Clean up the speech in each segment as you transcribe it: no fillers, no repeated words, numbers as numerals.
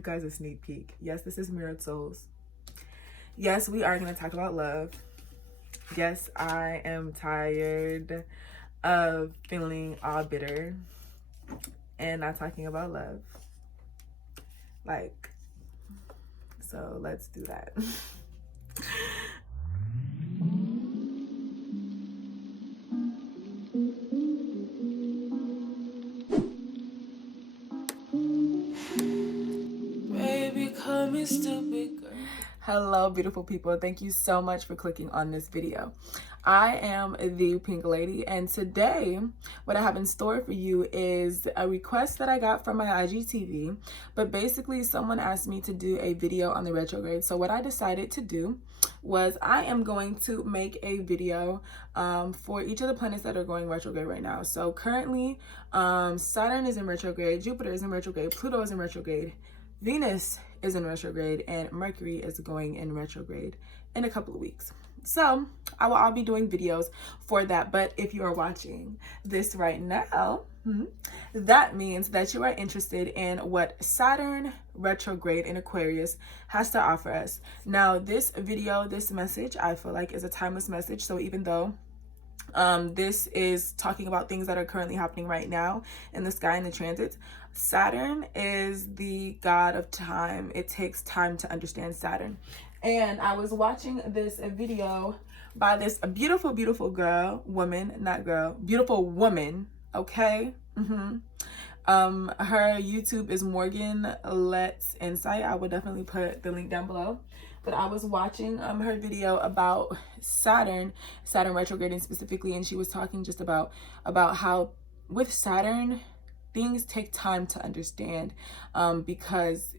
You guys, a sneak peek. Yes, this is Mirrored Souls. Yes, we are going to talk about love. Yes, I am tired of feeling all bitter and not talking about love. Like, so let's do that. Baby, call me stupid girl. Hello, beautiful people. Thank you so much for clicking on this video. I am the Pink Lady, and today what I have in store for you is a request that I got from my IGTV. But basically, someone asked me to do a video on the retrograde. So what I decided to do was I am going to make a video for each of the planets that are going retrograde right now. So currently, Saturn is in retrograde, Jupiter is in retrograde, Pluto is in retrograde, Venus is in retrograde, and Mercury is going in retrograde in a couple of weeks. So I'll be doing videos for that. But if you are watching this right now, that means that you are interested in what Saturn retrograde in Aquarius has to offer us. Now, this video, this message, I feel like is a timeless message. So even though this is talking about things that are currently happening right now in the sky and the transits, Saturn is the god of time. It takes time to understand Saturn. And I was watching this video by this beautiful, beautiful woman, beautiful woman, okay? Her YouTube is Morgan Let's Insight. I will definitely put the link down below. But I was watching her video about Saturn retrograding specifically, and she was talking just about how with Saturn, things take time to understand, because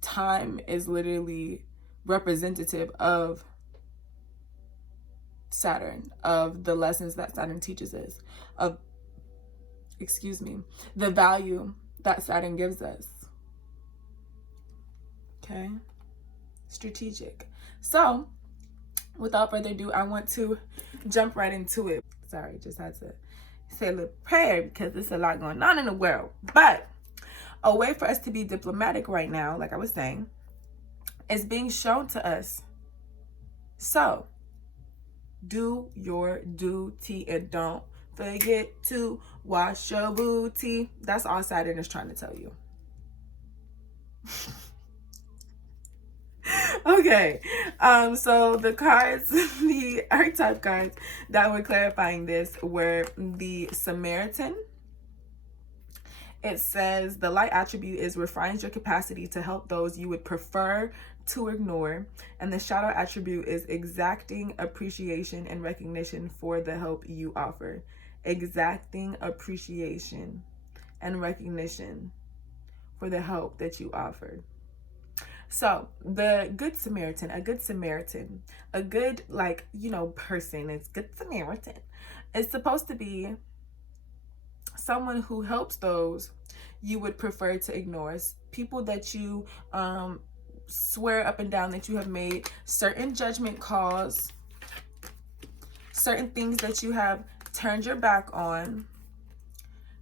time is literally representative of Saturn, of the lessons that Saturn teaches us, of, the value that Saturn gives us. Okay? Strategic. So, without further ado, I want to jump right into it. Sorry, just had to say a little prayer because there's a lot going on in the world. But a way for us to be diplomatic right now, like I was saying, is being shown to us. So, do your duty and don't forget to wash your booty. That's all Saturn is trying to tell you. Okay, so the cards, the archetype cards that were clarifying this were the Samaritan. It says the light attribute is refines your capacity to help those you would prefer to ignore, and the shadow attribute is exacting appreciation and recognition for the help you offer. Exacting appreciation and recognition for the help that you offered. So the Good Samaritan, a good person, it's Good Samaritan. It's supposed to be someone who helps those you would prefer to ignore. People that you swear up and down that you have made certain judgment calls, certain things that you have turned your back on,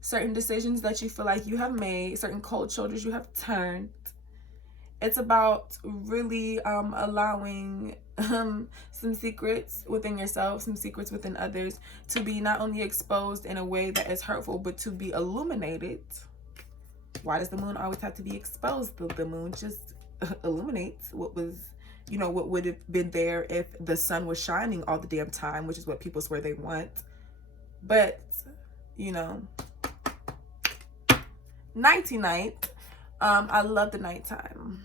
certain decisions that you feel like you have made, certain cold shoulders you have turned. It's about really allowing some secrets within yourself, some secrets within others, to be not only exposed in a way that is hurtful, but to be illuminated. Why does the moon always have to be exposed? The moon just illuminates what was, what would have been there if the sun was shining all the damn time, which is what people swear they want. But, night-night. I love the nighttime.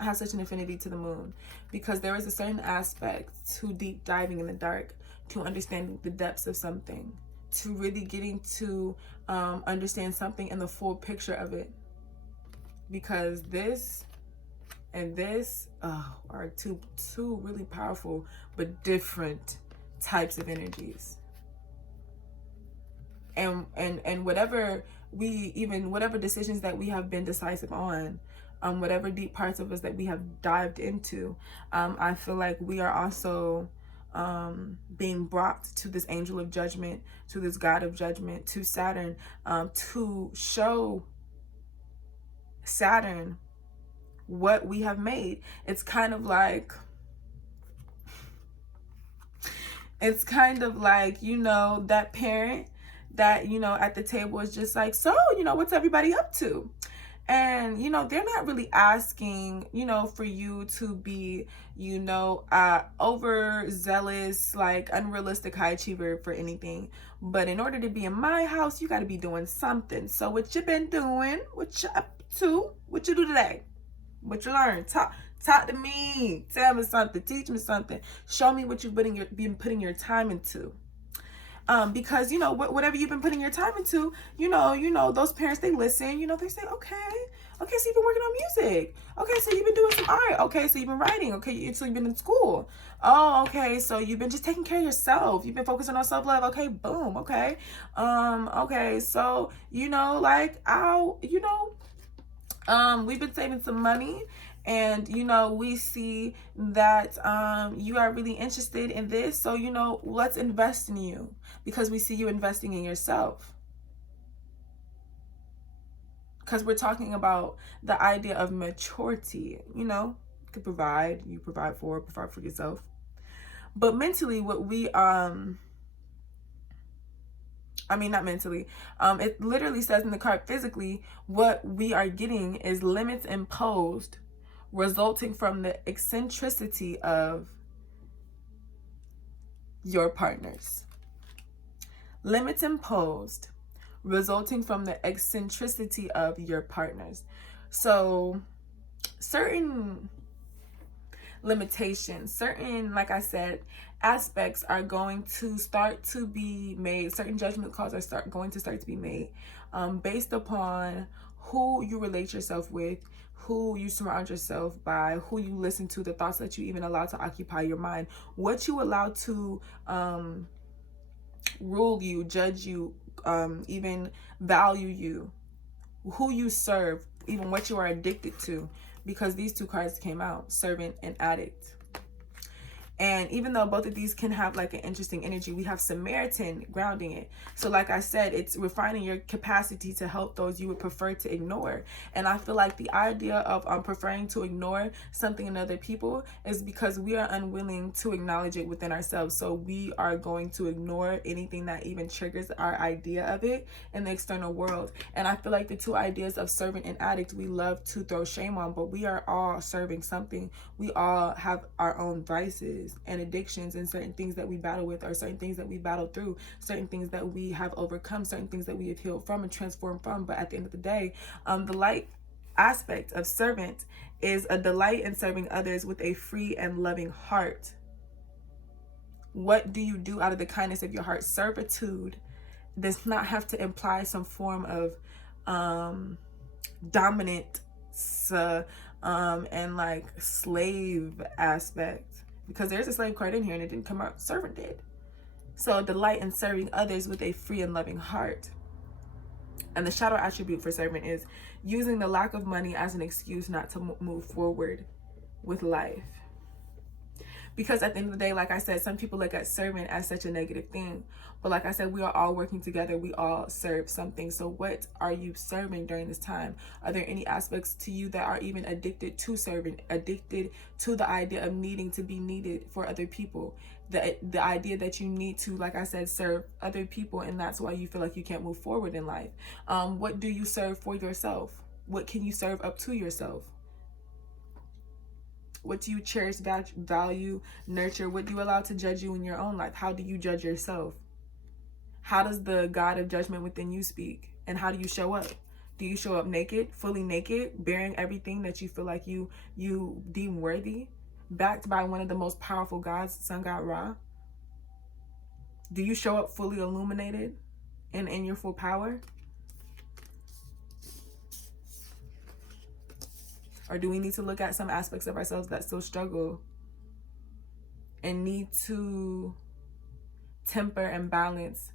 I have such an affinity to the moon because there is a certain aspect to deep diving in the dark, to understanding the depths of something, to really getting to understand something in the full picture of it. Because this and this are two really powerful but different types of energies. And whatever decisions that we have been decisive on, whatever deep parts of us that we have dived into, I feel like we are also being brought to this angel of judgment, to this god of judgment, to Saturn, to show Saturn what we have made. It's kind of like, you know, that parent that, you know, at the table is just like, so, you know, what's everybody up to? And, you know, they're not really asking, you know, for you to be, you know, overzealous, like unrealistic high achiever for anything. But in order to be in my house, you got to be doing something. So what you been doing? What you up to? What you do today? What you learn? Talk to me. Tell me something. Teach me something. Show me what you've been putting your time into. Because, you know, whatever you've been putting your time into, you know, those parents, they listen, you know, they say, okay, so you've been working on music. Okay, so you've been doing some art. Okay, so you've been writing. Okay, so you've been in school. Oh, okay, so you've been just taking care of yourself. You've been focusing on self-love. Okay, boom, okay. Okay, so, you know, like, we've been saving some money. And, you know, we see that you are really interested in this. So, you know, let's invest in you because we see you investing in yourself. Because we're talking about the idea of maturity, you know, you can provide, you provide for yourself. But mentally, what we, not mentally, it literally says in the card, physically, what we are getting is limits imposed resulting from the eccentricity of your partners. Limits imposed resulting from the eccentricity of your partners. So certain limitations, certain, like I said, aspects are going to start to be made. Certain judgment calls are going to start to be made based upon who you relate yourself with, who you surround yourself by, who you listen to, the thoughts that you even allow to occupy your mind, what you allow to rule you, judge you, even value you, who you serve, even what you are addicted to, because these two cards came out, servant and addict. And even though both of these can have like an interesting energy, we have Samaritan grounding it. So like I said, it's refining your capacity to help those you would prefer to ignore. And I feel like the idea of preferring to ignore something in other people is because we are unwilling to acknowledge it within ourselves. So we are going to ignore anything that even triggers our idea of it in the external world. And I feel like the two ideas of servant and addict, we love to throw shame on, but we are all serving something. We all have our own vices and addictions and certain things that we battle with, or certain things that we battle through, certain things that we have overcome, certain things that we have healed from and transformed from. But at the end of the day, the light aspect of servant is a delight in serving others with a free and loving heart. What do you do out of the kindness of your heart? Servitude does not have to imply some form of dominance and like slave aspect. Because there's a slave card in here and it didn't come out, servant did. So delight in serving others with a free and loving heart. And the shadow attribute for servant is using the lack of money as an excuse not to move forward with life. Because at the end of the day, like I said, some people look at servant as such a negative thing. But like I said, we are all working together. We all serve something. So what are you serving during this time? Are there any aspects to you that are even addicted to serving, addicted to the idea of needing to be needed for other people? The idea that you need to, like I said, serve other people, and that's why you feel like you can't move forward in life. What do you serve for yourself? What can you serve up to yourself? What do you cherish, value, nurture? What do you allow to judge you in your own life? How do you judge yourself? How does the God of judgment within you speak? And how do you show up? Do you show up naked, fully naked, bearing everything that you feel like you deem worthy, backed by one of the most powerful gods, Sun God Ra? Do you show up fully illuminated and in your full power? Or do we need to look at some aspects of ourselves that still struggle and need to temper and balance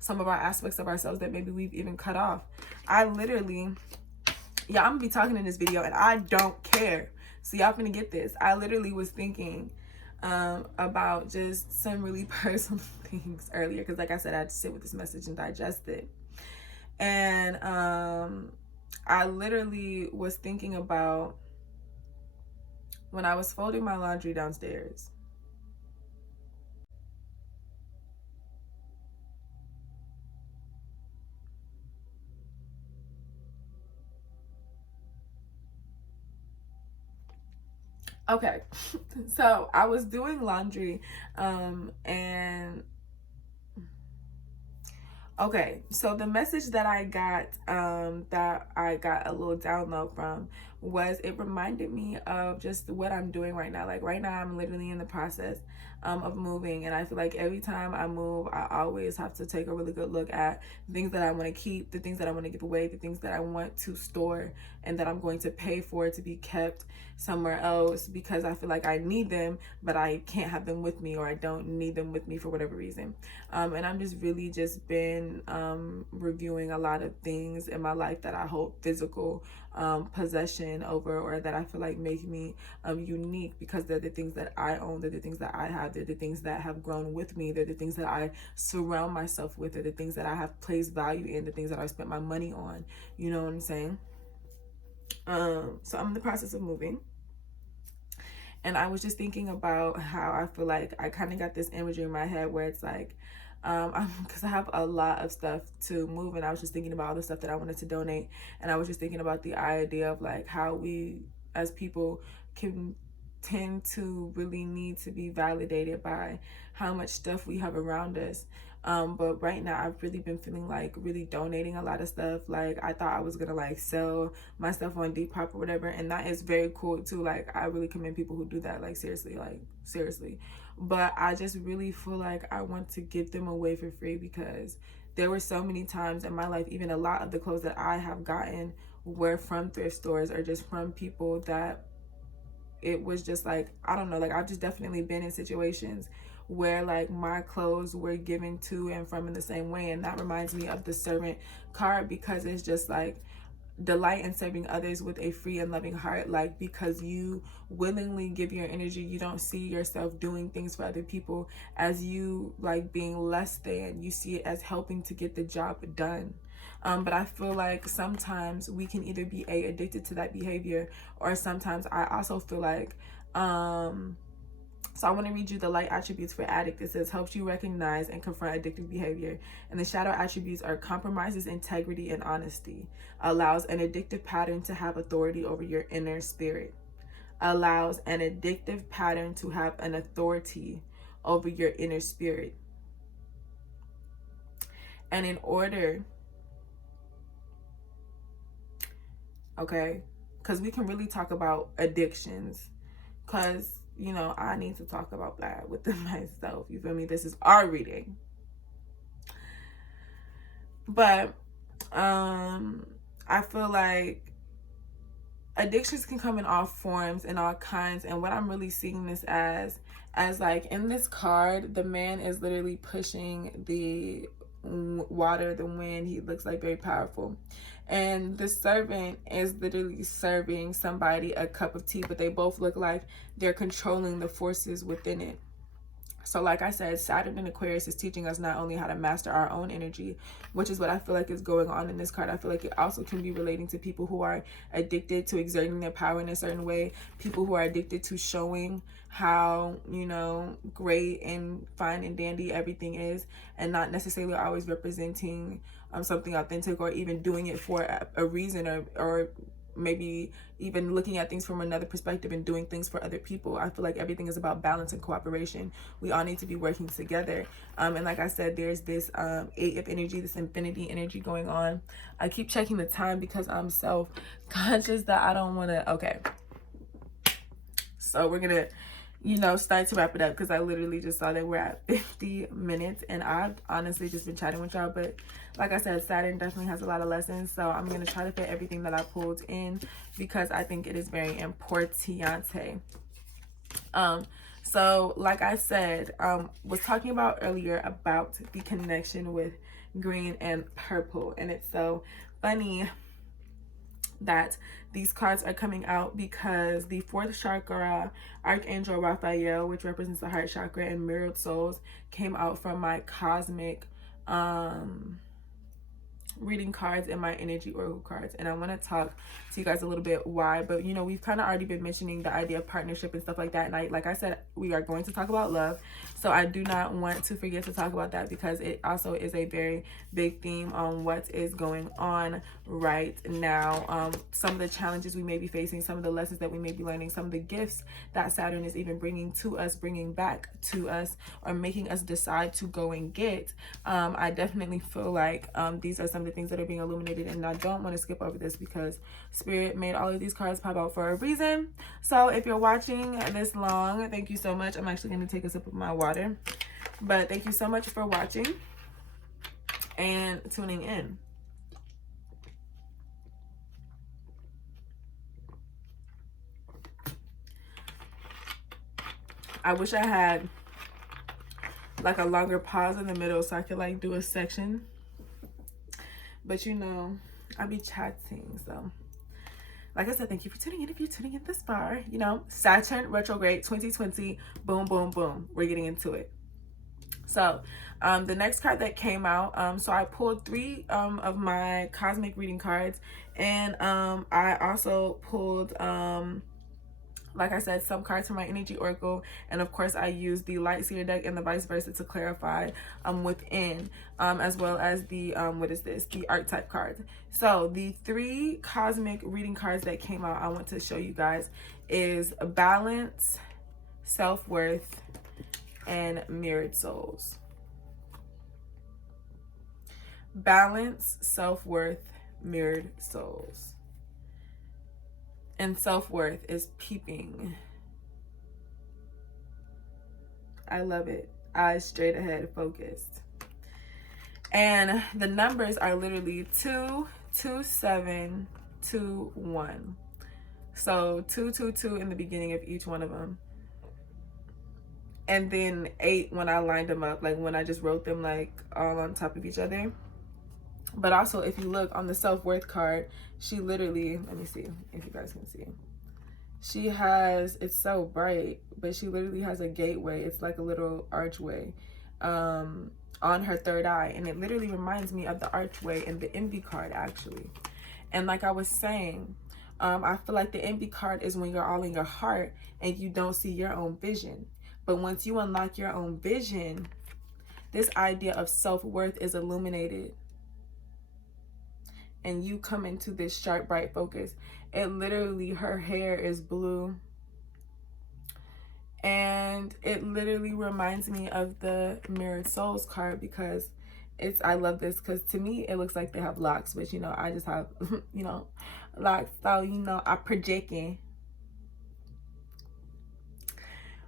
some of our aspects of ourselves that maybe we've even cut off? I literally, I'm gonna be talking in this video and I don't care. So y'all finna get this. I literally was thinking about just some really personal things earlier, because like I said, I had to sit with this message and digest it. And I literally was thinking about when I was folding my laundry downstairs. Okay, so I was doing laundry, and okay, so the message that I got a little download from was, it reminded me of just what I'm doing right now. Like right now I'm literally in the process of moving, and I feel like every time I move I always have to take a really good look at the things that I want to keep, the things that I want to give away, the things that I want to store and that I'm going to pay for to be kept somewhere else because I feel like I need them but I can't have them with me, or I don't need them with me for whatever reason. And I'm just really just been reviewing a lot of things in my life that I hold physical possession over, or that I feel like make me unique, because they're the things that I own, they're the things that I have, they're the things that have grown with me, they're the things that I surround myself with, they're the things that I have placed value in, the things that I spent my money on. You know what I'm saying? So I'm in the process of moving. And I was just thinking about how I feel like I kind of got this imagery in my head where it's like, because I have a lot of stuff to move, and I was just thinking about all the stuff that I wanted to donate. And I was just thinking about the idea of like how we as people can tend to really need to be validated by how much stuff we have around us. But right now I've really been feeling like really donating a lot of stuff. Like I thought I was gonna like sell my stuff on Depop or whatever, and that is very cool too. Like I really commend people who do that, like seriously. But I just really feel like I want to give them away for free, because there were so many times in my life, even a lot of the clothes that I have gotten were from thrift stores or just from people that it was just like, I don't know, like I've just definitely been in situations where like my clothes were given to and from in the same way. And that reminds me of the servant card, because it's just like, delight in serving others with a free and loving heart. Like because you willingly give your energy, you don't see yourself doing things for other people as you like being less than, you see it as helping to get the job done. But I feel like sometimes we can either be addicted to that behavior, or sometimes I also feel like so I want to read you the light attributes for addict. It says, helps you recognize and confront addictive behavior. And the shadow attributes are compromises integrity and honesty, allows an addictive pattern to have authority over your inner spirit, allows an addictive pattern to have an authority over your inner spirit. And in order, okay, because we can really talk about addictions, because you know, I need to talk about that within myself. You feel me? This is our reading. But I feel like addictions can come in all forms and all kinds. And what I'm really seeing this as like in this card, the man is literally pushing the water, the wind. He looks like very powerful. And the servant is literally serving somebody a cup of tea, but they both look like they're controlling the forces within it. So like I said, Saturn in Aquarius is teaching us not only how to master our own energy, which is what I feel like is going on in this card. I feel like it also can be relating to people who are addicted to exerting their power in a certain way, people who are addicted to showing how, you know, great and fine and dandy everything is, and not necessarily always representing something authentic, or even doing it for a reason, or maybe even looking at things from another perspective and doing things for other people. I feel like everything is about balance and cooperation. We all need to be working together. And like I said, there's this 8 of energy, this infinity energy going on. I keep checking the time because I'm self-conscious that I don't want to, okay. So we're going to, you know, start to wrap it up, because I literally just saw that we're at 50 minutes and I've honestly just been chatting with y'all. But like I said, Saturn definitely has a lot of lessons, so I'm going to try to fit everything that I pulled in, because I think it is very important. So like I said, was talking about earlier about the connection with green and purple, and it's so funny that these cards are coming out, because the 4th chakra, Archangel Raphael, which represents the heart chakra, and mirrored souls came out from my cosmic reading cards and my energy oracle cards, and I want to talk to you guys a little bit why. But you know, we've kind of already been mentioning the idea of partnership and stuff like that, and like I said, we are going to talk about love, so I do not want to forget to talk about that, because it also is a very big theme on what is going on right now. Some of the challenges we may be facing, some of the lessons that we may be learning, some of the gifts that Saturn is even bringing to us, bringing back to us, or making us decide to go and get. I definitely feel like these are some of the things that are being illuminated, and I don't want to skip over this because Spirit made all of these cards pop out for a reason. So if you're watching this long, thank you so much. I'm actually going to take a sip of my water, but thank you so much for watching and tuning in. I wish I had like a longer pause in the middle so I could like do a section, but you know, I be chatting. So like I said, thank you for tuning in. If you're tuning in this far, you know, Saturn retrograde 2020, boom, boom, boom. We're getting into it. So the next card that came out, so I pulled 3 of my cosmic reading cards, and I also pulled like I said, some cards from my energy oracle, and of course I used the light seer deck and the vice versa to clarify within, as well as the what is this, the archetype cards. So the 3 cosmic reading cards that came out, I want to show you guys, is balance, self-worth, and mirrored souls. Balance, self-worth, mirrored souls. And self-worth is peeping. I love it. Eyes straight ahead, focused. And the numbers are literally 2, 2, 7, 2, 1. So 2, 2, 2 in the beginning of each one of them. And then 8 when I lined them up, like when I just wrote them like all on top of each other. But also, if you look on the self-worth card, she literally, let me see if you guys can see. She has, it's so bright, but she literally has a gateway. It's like a little archway on her third eye. And it literally reminds me of the archway in the envy card, actually. And like I was saying, I feel like the envy card is when you're all in your heart and you don't see your own vision. But once you unlock your own vision, this idea of self-worth is illuminated. And you come into this sharp, bright focus. It literally, her hair is blue. And it literally reminds me of the Mirrored Souls card, because it's, I love this, because to me, it looks like they have locks, but you know, I just have, you know, locks. So, you know, I projecting.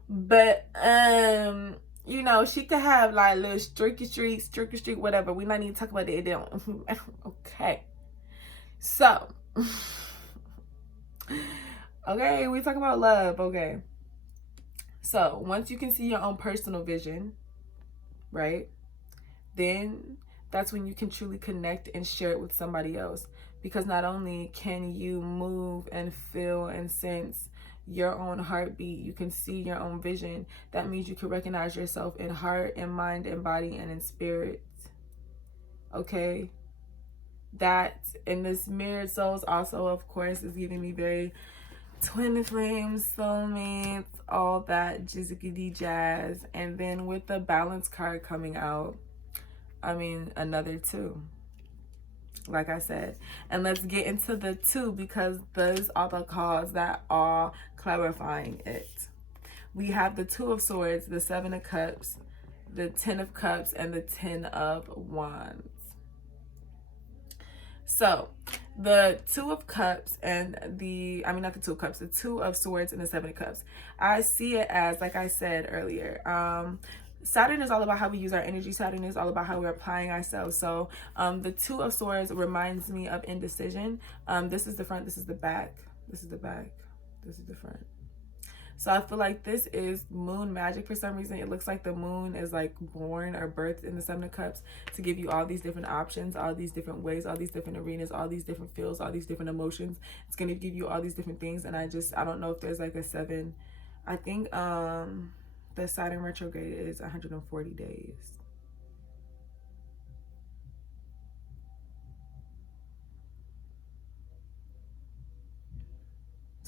But, you know, she could have like little streaky streak, whatever. We not even talk about it. Okay. So, okay, we talk about love. Okay. So once you can see your own personal vision, right? Then that's when you can truly connect and share it with somebody else. Because not only can you move and feel and sense your own heartbeat, you can see your own vision. That means you can recognize yourself in heart and mind and body and in spirit. Okay? That in this Mirrored Souls also, of course, is giving me very twin flames, soulmates, all that jizzity jazz. And then with the balance card coming out, I mean, another 2, like I said. And let's get into the 2, because those are the cards that are clarifying it. We have the 2 of Swords, the 7 of Cups, the 10 of Cups, and the 10 of Wands. So the 2 of Cups and the, I mean, not the 2 of Cups, the 2 of Swords and the 7 of Cups, I see it as, like I said earlier, Saturn is all about how we use our energy. Saturn is all about how we're applying ourselves. So the 2 of Swords reminds me of indecision. This is the front, this is the back, this is the back, this is the front. So I feel like this is moon magic for some reason. It looks like the moon is like born or birthed in the 7 of Cups to give you all these different options, all these different ways, all these different arenas, all these different feels, all these different emotions. It's going to give you all these different things. And I don't know if there's like a 7. I think the Saturn retrograde is 140 days.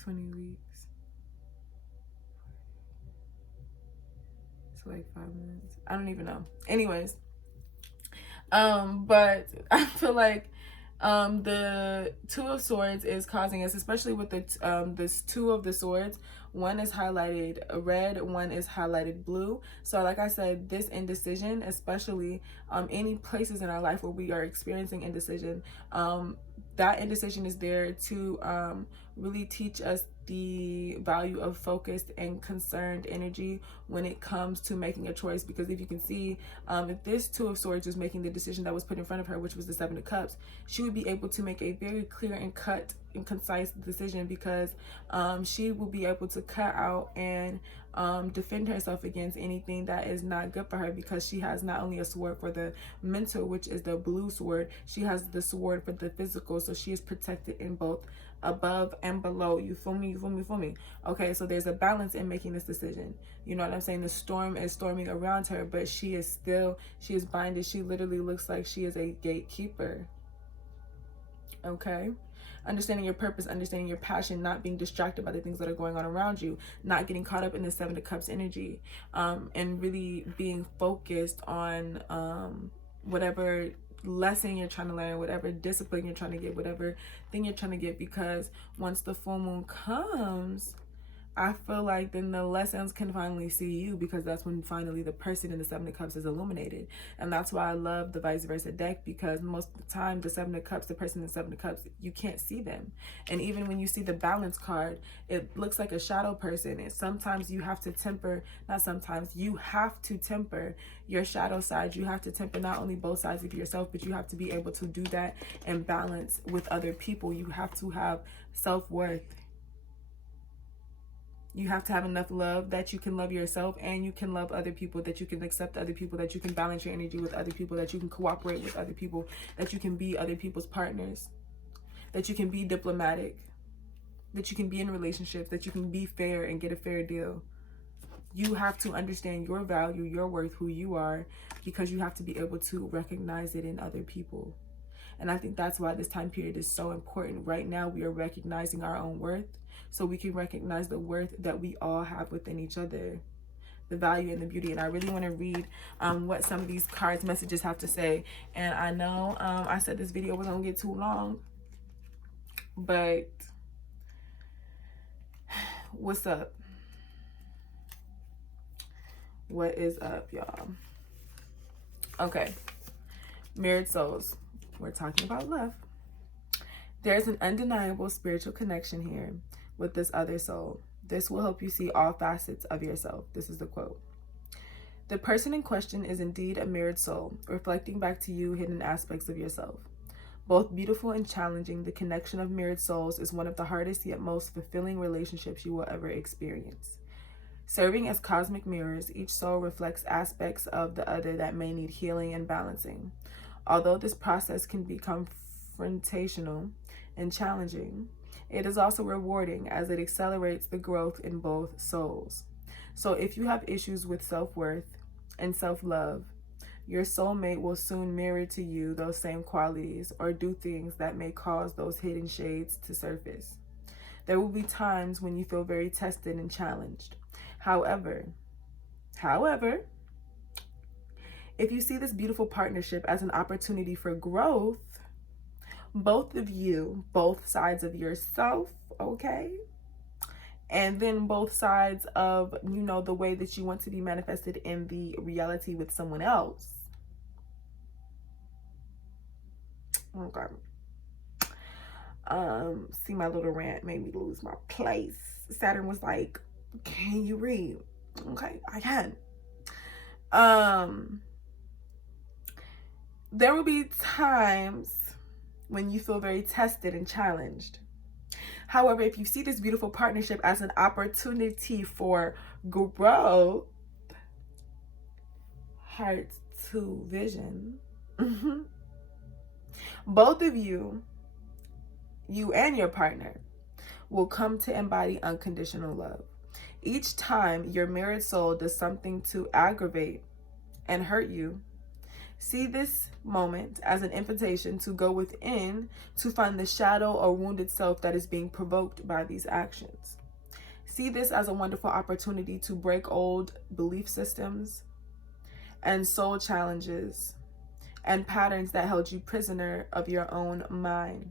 20 weeks. It's like 5 months. I don't even know. Anyways, but I feel like the Two of Swords is causing us, especially with the this Two of the Swords. One is highlighted red, one is highlighted blue. So like I said, this indecision, especially any places in our life where we are experiencing indecision, that indecision is there to really teach us the value of focused and concerned energy when it comes to making a choice. Because if you can see, if this Two of Swords was making the decision that was put in front of her, which was the Seven of Cups, she would be able to make a very clear and cut and concise decision, because she will be able to cut out and defend herself against anything that is not good for her, because she has not only a sword for the mental, which is the blue sword, she has the sword for the physical. So she is protected in both above and below. You feel me? You feel me? You feel me? Okay, so there's a balance in making this decision. You know what I'm saying? The storm is storming around her, but she is binded. She literally looks like she is a gatekeeper. Okay, understanding your purpose, understanding your passion, not being distracted by the things that are going on around you, not getting caught up in the Seven of Cups energy, and really being focused on whatever lesson you're trying to learn, whatever discipline you're trying to get, whatever thing you're trying to get. Because once the full moon comes, I feel like then the lessons can finally see you, because that's when finally the person in the Seven of Cups is illuminated. And that's why I love the vice versa deck, because most of the time the Seven of Cups, the person in the Seven of Cups, you can't see them. And even when you see the Balance card, it looks like a shadow person. And sometimes you have to temper, not sometimes, you have to temper your shadow side. You have to temper not only both sides of yourself, but you have to be able to do that and balance with other people. You have to have self-worth. You have to have enough love that you can love yourself, and you can love other people, that you can accept other people, that you can balance your energy with other people, that you can cooperate with other people, that you can be other people's partners, that you can be diplomatic, that you can be in relationships, that you can be fair and get a fair deal. You have to understand your value, your worth, who you are, because you have to be able to recognize it in other people. And I think that's why this time period is so important. Right now, we are recognizing our own worth, so we can recognize the worth that we all have within each other, the value and the beauty. And I really want to read what some of these cards messages have to say. And I know I said this video wasn't gonna get too long, but what's up? What is up, y'all? Okay, mirrored souls. We're talking about love. There's an undeniable spiritual connection here with this other soul. This will help you see all facets of yourself. This is the quote. The person in question is indeed a mirrored soul, reflecting back to you hidden aspects of yourself. Both beautiful and challenging, the connection of mirrored souls is one of the hardest yet most fulfilling relationships you will ever experience. Serving as cosmic mirrors, each soul reflects aspects of the other that may need healing and balancing. Although this process can be confrontational and challenging, it is also rewarding as it accelerates the growth in both souls. So if you have issues with self-worth and self-love, your soulmate will soon mirror to you those same qualities or do things that may cause those hidden shades to surface. There will be times when you feel very tested and challenged. However, if you see this beautiful partnership as an opportunity for growth, both of you, both sides of yourself, okay? And then both sides of, you know, the way that you want to be manifested in the reality with someone else. Okay. See, my little rant made me lose my place. Saturn was like, can you read? Okay, I can. There will be times when you feel very tested and challenged. However, if you see this beautiful partnership as an opportunity for growth, heart to vision, both of you and your partner, will come to embody unconditional love. Each time your mirrored soul does something to aggravate and hurt you, See this moment as an invitation to go within to find the shadow or wounded self that is being provoked by these actions. See this as a wonderful opportunity to break old belief systems and soul challenges and patterns that held you prisoner of your own mind.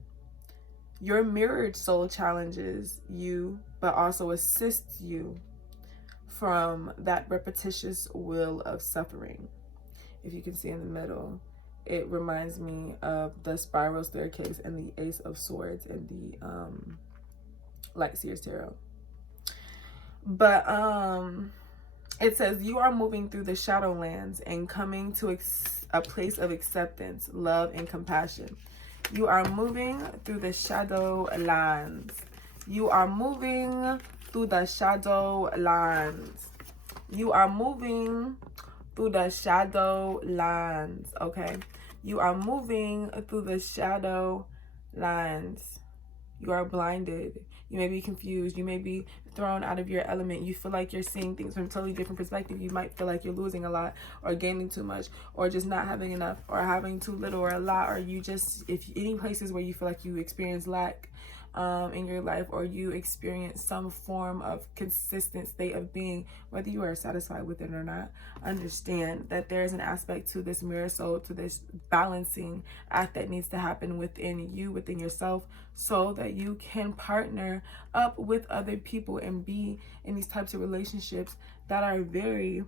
Your mirrored soul challenges you, but also assists you from that repetitious will of suffering. If you can see in the middle, it reminds me of the spiral staircase and the Ace of Swords and the Light Seer's Tarot. But it says you are moving through the Shadowlands and coming to a place of acceptance, love, and compassion. You are moving through the Shadowlands. You are moving through the Shadowlands. You are moving through the Shadowlands, okay? You are moving through the Shadowlands. You are blinded. You may be confused. You may be thrown out of your element. You feel like you're seeing things from a totally different perspective. You might feel like you're losing a lot or gaining too much or just not having enough or having too little or a lot, or you just, if any places where you feel like you experience lack in your life, or you experience some form of consistent state of being, whether you are satisfied with it or not, understand that there is an aspect to this mirror soul, to this balancing act that needs to happen within you, within yourself, so that you can partner up with other people and be in these types of relationships that are very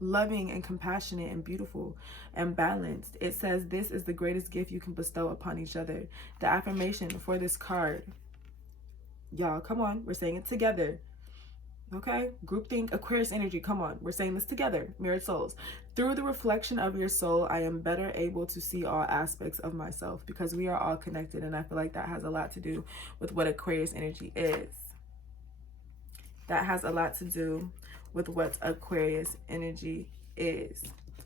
loving and compassionate and beautiful and balanced. It says this is the greatest gift you can bestow upon each other. The affirmation for this card, y'all, come on, we're saying it together. Okay, groupthink, Aquarius energy, come on, we're saying this together. Mirrored souls. Through the reflection of your soul, I am better able to see all aspects of myself, because we are all connected, and I feel like that has a lot to do with what Aquarius energy is. That has a lot to do with what Aquarius energy is.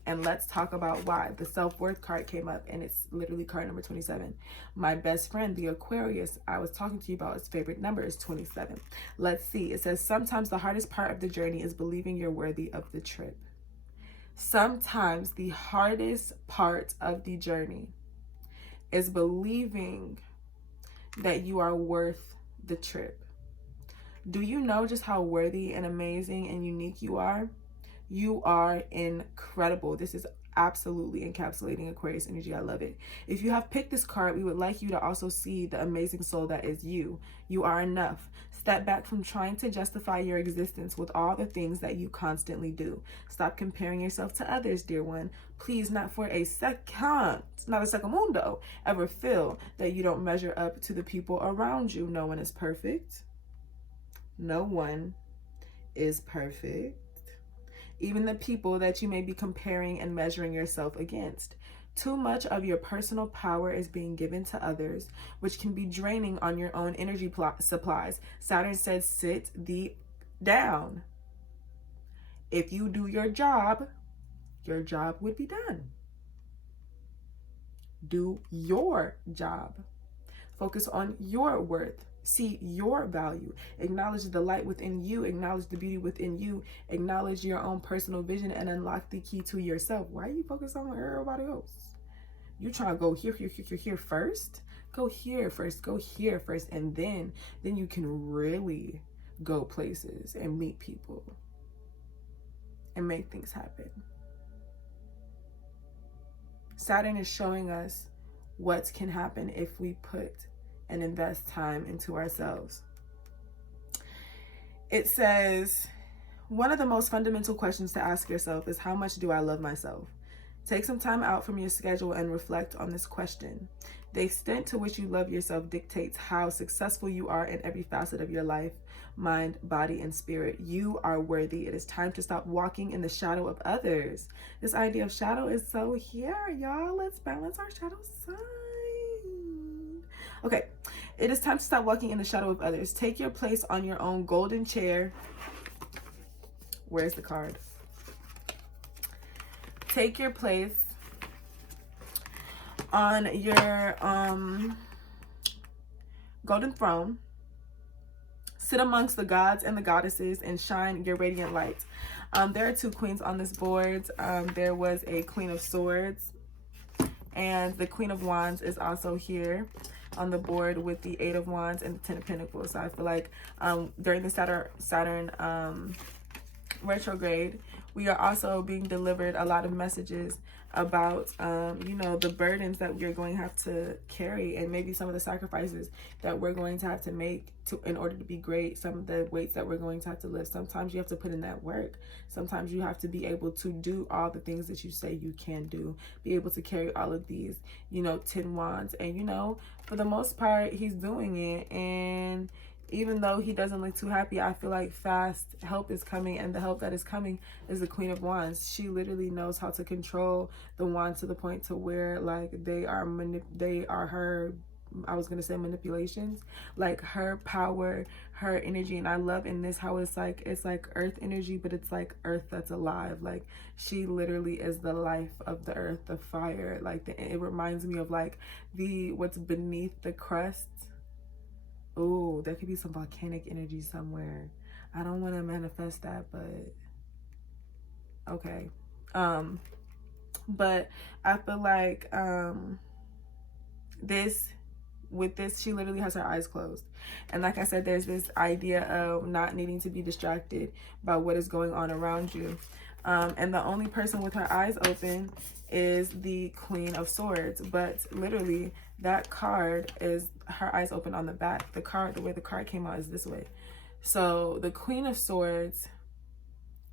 And let's talk about why. The self-worth card came up, and it's literally card number 27. My best friend, the Aquarius I was talking to you about, his favorite number is 27. Let's see. It says, sometimes the hardest part of the journey is believing you're worthy of the trip. Sometimes the hardest part of the journey is believing that you are worth the trip. Do you know just how worthy and amazing and unique you are? You are incredible. This is absolutely encapsulating Aquarius energy. I love it. If you have picked this card, we would like you to also see the amazing soul that is you. You are enough. Step back from trying to justify your existence with all the things that you constantly do. Stop comparing yourself to others, dear one. Please, not for a second, not a secondo, ever feel that you don't measure up to the people around you. No one is perfect. No one is perfect. Even the people that you may be comparing and measuring yourself against. Too much of your personal power is being given to others, which can be draining on your own energy supplies. Saturn says, sit thee down. If you do your job would be done. Do your job. Focus on your worth. See your value. Acknowledge the light within you. Acknowledge the beauty within you. Acknowledge your own personal vision and unlock the key to yourself. Why are you focused on everybody else? You trying to go here first? Go here first. Go here first. And then you can really go places and meet people and make things happen. Saturn is showing us what can happen if we put and invest time into ourselves. It says, one of the most fundamental questions to ask yourself is, how much do I love myself? Take some time out from your schedule and reflect on this question. The extent to which you love yourself dictates how successful you are in every facet of your life, mind, body, and spirit. You are worthy. It is time to stop walking in the shadow of others. This idea of shadow is so here, y'all. Let's balance our shadow side. Okay, it is time to stop walking in the shadow of others. Take your place on your own golden chair. Where's the card? Take your place on your golden throne. Sit amongst the gods and the goddesses and shine your radiant light. There are two queens on this board. There was a Queen of Swords, and the Queen of Wands is also here on the board with the Eight of Wands and the Ten of Pentacles. So I feel like during the Saturn retrograde, we are also being delivered a lot of messages about you know, the burdens that we're going to have to carry, and maybe some of the sacrifices that we're going to have to make in order to be great, some of the weights that we're going to have to lift. Sometimes you have to put in that work. Sometimes you have to be able to do all the things that you say you can do, be able to carry all of these, you know, 10 wands. And you know, for the most part, he's doing it. And even though he doesn't look too happy, I feel like fast help is coming, and the help that is coming is the Queen of Wands. She literally knows how to control the wands to the point to where, like, they are her, I was gonna say manipulations, like her power, her energy. And I love in this how it's like earth energy, but it's like earth that's alive. Like, she literally is the life of the earth, the fire. Like, it reminds me of like what's beneath the crust. Oh, there could be some volcanic energy somewhere. I don't want to manifest that, but okay. But I feel like with this, she literally has her eyes closed. And like I said, there's this idea of not needing to be distracted by what is going on around you. And the only person with her eyes open is the Queen of Swords. But literally, that card is her eyes open on the back. The card, the way the card came out is this way. So the Queen of Swords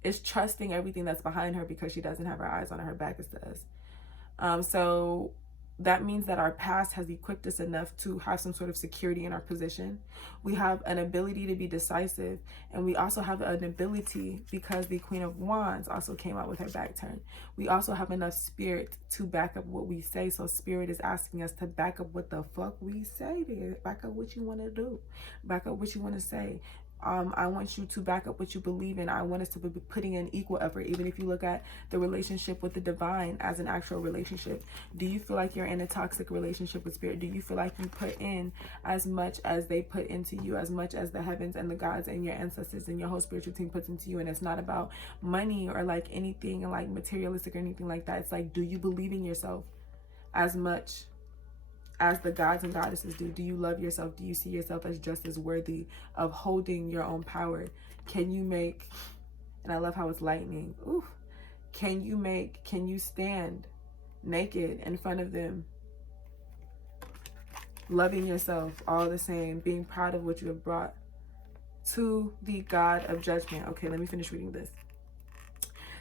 is trusting everything that's behind her because she doesn't have her eyes on her back as does. So that means that our past has equipped us enough to have some sort of security in our position. We have an ability to be decisive, and we also have an ability, because the Queen of Wands also came out with her back turned, we also have enough spirit to back up what we say. So spirit is asking us to back up what the fuck we say there. Back up what you want to do. Back up what you want to say. I want you to back up what you believe in. I want us to be putting in equal effort. Even if you look at the relationship with the divine as an actual relationship, do you feel like you're in a toxic relationship with spirit? Do you feel like you put in as much as they put into you, as much as the heavens and the gods and your ancestors and your whole spiritual team puts into you? And it's not about money or like anything like materialistic or anything like that. It's like, do you believe in yourself as much as the gods and goddesses do? Do you love yourself? Do you see yourself as just as worthy of holding your own power? Can you make, and I love how it's lightning, ooh, can you stand naked in front of them, loving yourself all the same, being proud of what you have brought to the God of judgment? Okay, let me finish reading this.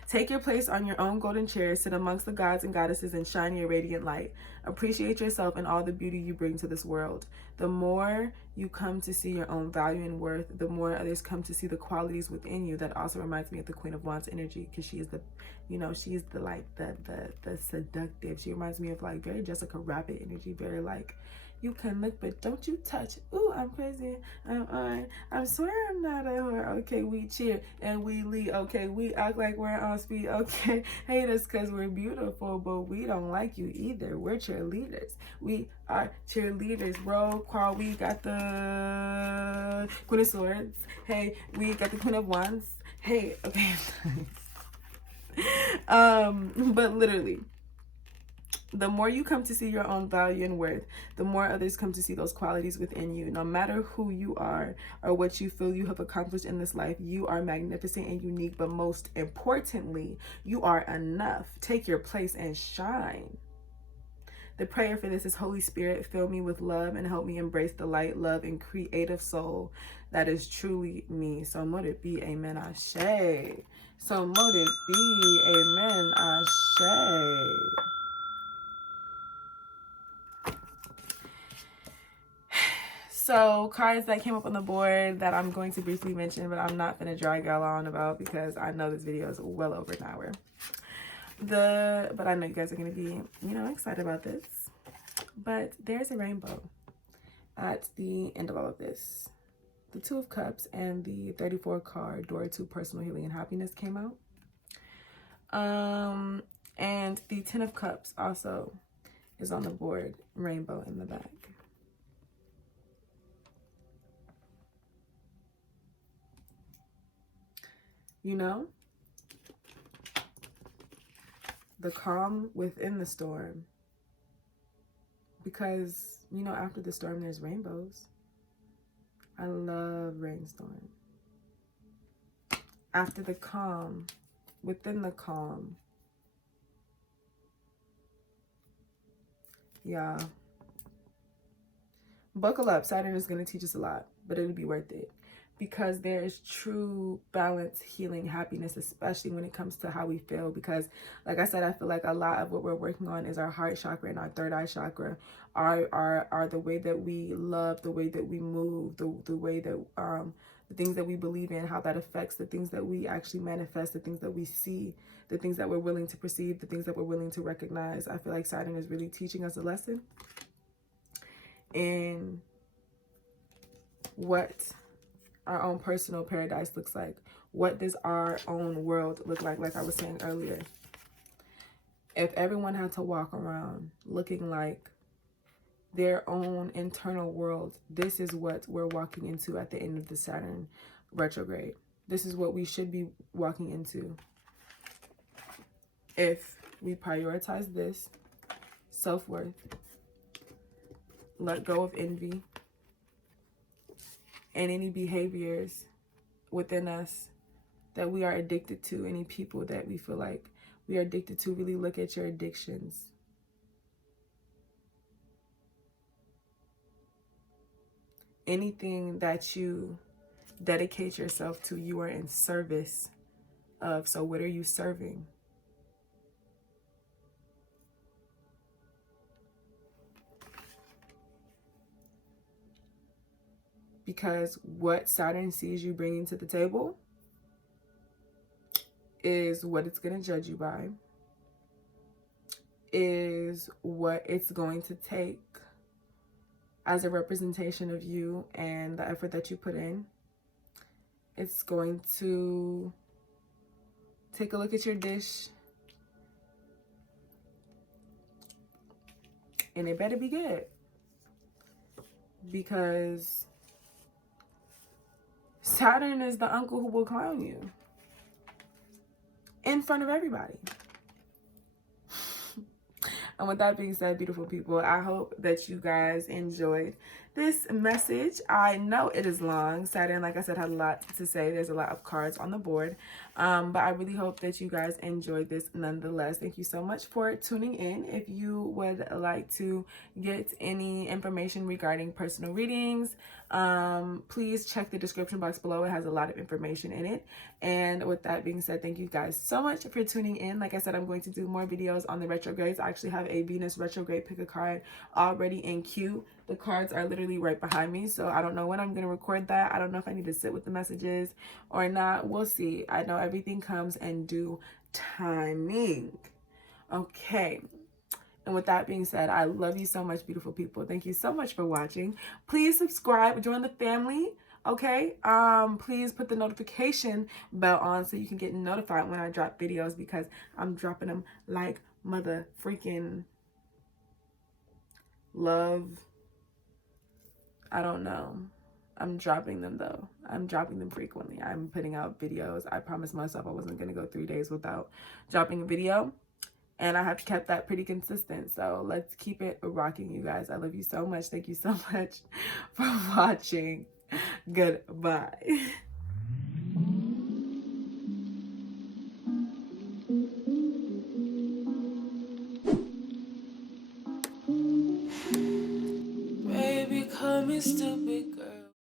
Take your place on your own golden chair, sit amongst the gods and goddesses and shine your radiant light. Appreciate yourself and all the beauty you bring to this world. The more you come to see your own value and worth, the more others come to see the qualities within you. That also reminds me of the Queen of Wands energy, because she is the, you know, she is the like the seductive. She reminds me of like very Jessica Rabbit energy, very like, you can look but don't you touch. Ooh, I'm crazy. I'm on. I swear I'm not a whore. Okay, we cheer and we lead. Okay, we act like we're on speed. Okay, hate us because we're beautiful, but we don't like you either. We're cheerleaders. We are cheerleaders. Roll call. We got the Queen of Swords. Hey, we got the Queen of Wands. Hey, okay. But literally, the more you come to see your own value and worth, the more others come to see those qualities within you. No matter who you are or what you feel you have accomplished in this life, you are magnificent and unique, but most importantly, you are enough. Take your place and shine. The prayer for this is, Holy Spirit, fill me with love and help me embrace the light, love, and creative soul that is truly me. So mote it be, amen, ashe. So mote it be, amen, ashe. So cards that came up on the board that I'm going to briefly mention, but I'm not going to drag y'all on about because I know this video is well over an hour. But I know you guys are going to be, you know, excited about this. But there's a rainbow at the end of all of this. The Two of Cups and the 34 card, Door to Personal Healing and Happiness, came out. And the 10 of Cups also is on the board, rainbow in the back. you know? The calm within the storm. Because, you know, after the storm, there's rainbows. I love rainstorm. After the calm, within the calm. Yeah. Buckle up. Saturn is going to teach us a lot, but it'll be worth it. Because there is true balance, healing, happiness, especially when it comes to how we feel. Because, like I said, I feel like a lot of what we're working on is our heart chakra and our third eye chakra. Are the way that we love, the way that we move, the way that the things that we believe in, how that affects the things that we actually manifest, the things that we see, the things that we're willing to perceive, the things that we're willing to recognize. I feel like Saturn is really teaching us a lesson in what our own personal paradise looks like. What does our own world look like I was saying earlier? If everyone had to walk around looking like their own internal world, this is what we're walking into at the end of the Saturn retrograde. This is what we should be walking into. If we prioritize this, self-worth, let go of envy, and any behaviors within us that we are addicted to, any people that we feel like we are addicted to, really look at your addictions. Anything that you dedicate yourself to, you are in service of. So what are you serving? Because what Saturn sees you bringing to the table is what it's going to judge you by, is what it's going to take as a representation of you and the effort that you put in. It's going to take a look at your dish, and it better be good, because Saturn is the uncle who will clown you in front of everybody. And with that being said, beautiful people, I hope that you guys enjoyed this message. I know it is long. Saturn, like I said, had a lot to say. There's a lot of cards on the board. But I really hope that you guys enjoyed this nonetheless. Thank you so much for tuning in. If you would like to get any information regarding personal readings, please check the description box below. It has a lot of information in it. And with that being said, thank you guys so much for tuning in. Like I said, I'm going to do more videos on the retrogrades. I actually have a Venus retrograde pick a card already in queue. The cards are literally right behind me, so I don't know when I'm going to record that. I don't know if I need to sit with the messages or not. We'll see. I know everything comes in due timing. Okay. And with that being said, I love you so much, beautiful people. Thank you so much for watching. Please subscribe, join the family. Okay, please put the notification bell on so you can get notified when I drop videos, because I'm dropping them like mother freaking love. I don't know. I'm dropping them though. I'm dropping them frequently. I'm putting out videos. I promised myself I wasn't going to go 3 days without dropping a video, and I have kept that pretty consistent. So let's keep it rocking, you guys. I love you so much. Thank you so much for watching. Goodbye.